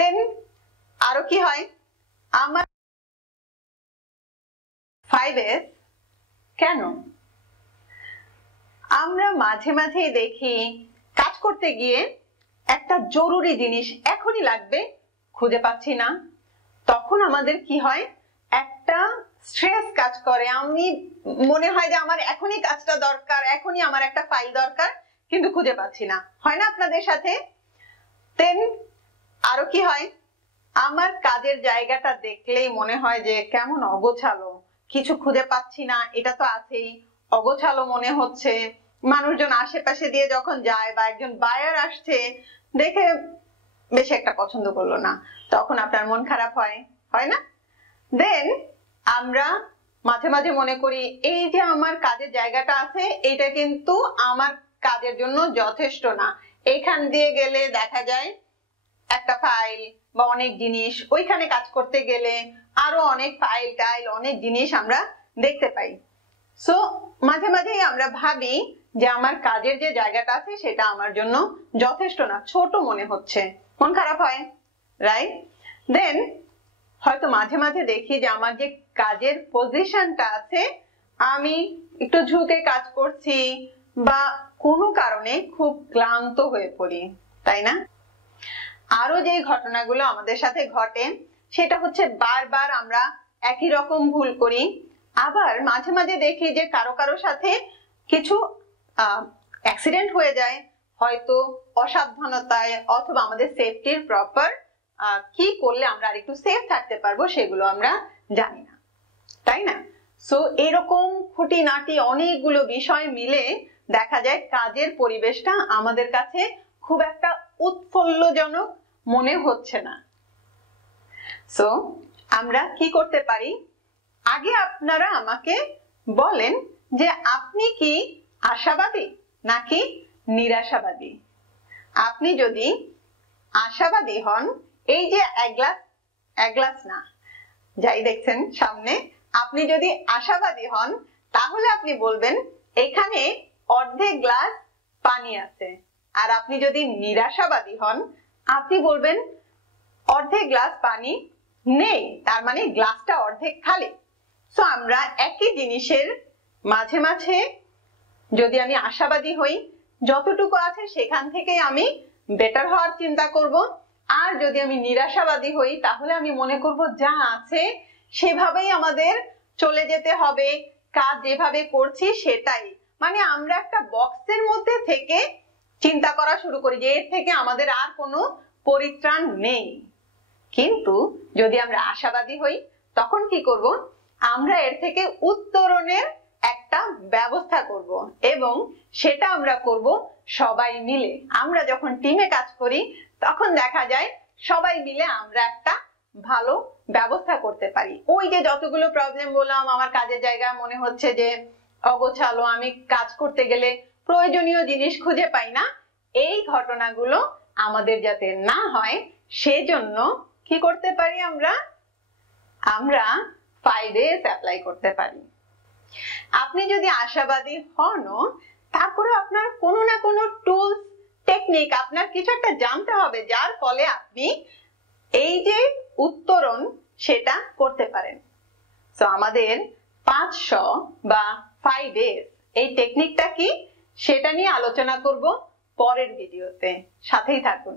দেন আরো কি হয়, আমার 5s কেন আমরা মাঝে মাঝেই দেখি কাজ করতে গিয়ে একটা জরুরি জিনিস এখনই লাগবে, খুঁজে পাচ্ছি না, তখন আমাদের কি হয়, একটা স্ট্রেস কাজ করে। আমি মনে হয় যে আমার এখনই কাজটা দরকার, এখনই আমার একটা ফাইল দরকার, কিন্তু খুঁজে পাচ্ছি না। হয় না আপনাদের সাথে? দেন আরো কি হয়, আমার কাজের জায়গাটা দেখলেই মনে হয় যে কেমন অগোছালো, কিছু খুঁজে পাচ্ছি না, এটা তো আছেই, অগোছালো মনে হচ্ছে। মানুষজন আশেপাশে দিয়ে যখন যায় বা একজন বায়ার আসছে দেখে বেশি একটা পছন্দ করলো না, তখন আপনার মন খারাপ হয়, হয় না? দেন আমরা মাঝে মাঝে মনে করি এই যে আমার কাজের জায়গাটা আছে এটা কিন্তু আমার কাজের জন্য যথেষ্ট না, এইখান দিয়ে গেলে দেখা যায় একটা ফাইল বা অনেক জিনিস, ওইখানে কাজ করতে গেলে আরো অনেক ফাইল টাইল অনেক জিনিস আমরা দেখতে পাই। সো মাঝে মাঝেই আমরা ভাবি যে আমার কাজের যে জায়গাটা আছে সেটা আমার জন্য যথেষ্ট না, ছোট মনে হচ্ছে, মন খারাপ হয়, রাইট? দেন হয়তো মাঝে মাঝে দেখি যে আমার যে কাজের পজিশনটা আছে, আমি একটু ঝুঁকে কাজ করছি বা কোনো কারণে খুব ক্লান্ত হয়ে পড়ি, তাই না? আরো যে ঘটনাগুলো আমাদের সাথে ঘটে সেটা হচ্ছে বারবার আমরা একই রকম ভুল করি। আবার মাঝে মাঝে দেখি যে কারো কারো সাথে কিছু অ্যাক্সিডেন্ট হয়ে যায়, হয়তো অসাবধানতায় অথবা আমাদের সেফটির প্রপার কি করলে আমরা আরেকটু সেফ থাকতে পারবো সেগুলো আমরা জানি না, তাই না? সো এরকম খুঁটিনাটি অনেকগুলো বিষয় মিলে দেখা যায় কাজের পরিবেশটা আমাদের কাছে খুব একটা উৎফুল্লজনক মনে হচ্ছে না। সো আমরা কি করতে পারি, আগে আপনারা আমাকে বলেন যে আপনি কি আশাবাদী নাকি নিরাশাবাদী? আপনি যদি আশাবাদী হন, এই যে এক গ্লাস না যাই দেখছেন সামনে, আপনি যদি আশাবাদী হন তাহলে আপনি বলবেন এখানে অর্ধেক গ্লাস পানি আছে। আর আপনি যদি নিরাশাবাদী হন আপনি বলবেন অর্ধেক গ্লাস পানি নেই, তার মানে গ্লাসটা অর্ধেক খালি। সো আমরা একই জিনিসের মাঝে মাঝে যদি আমি আশাবাদী হই, যতটুকু আছে সেখান থেকে আমি বেটার হওয়ার চিন্তা করব। আর যদি আমি নিরাশাবাদী হই তাহলে আমি মনে করব যা আছে সেভাবেই আমাদের চলে যেতে হবে, কাজ যেভাবে করছি সেটাই। মানে আমরা একটা বক্সের মধ্যে থেকে চিন্তা করা শুরু করি যে এর থেকে আমাদের আর কোনো পরিত্রাণ নেই। কিন্তু যদি আমরা আশাবাদী হই তখন কি করব, আমরা এর থেকে উত্তরণের একটা ব্যবস্থা করব এবং সেটা আমরা করব সবাই মিলে। আমরা যখন টিমে কাজ করি তখন দেখা যায় সবাই মিলে আমরা একটা ভালো ব্যবস্থা করতে পারি। ওই যে যতগুলো প্রবলেম বললাম, আমার কাজের জায়গায় মনে হচ্ছে যে অগোছালো, আমি কাজ করতে গেলে প্রয়োজনীয় জিনিস খুঁজে পাই না, এই ঘটনাগুলো আমাদের যাতে না হয় সেজন্য কি করতে পারি, আমরা 5S অ্যাপ্লাই করতে পারি। আপনি যদি আশাবাদী হন তারপরে আপনার কোনো না কোনো টুলস টেকনিক আপনার কিছু একটা জানতে হবে, যার ফলে আপনি এই যে উত্তরণ সেটা করতে পারেন। তো আমাদের 500 বা 5S এই টেকনিকটা কি সেটা নিয়ে আলোচনা করব পরের ভিডিওতে, সাথেই থাকুন।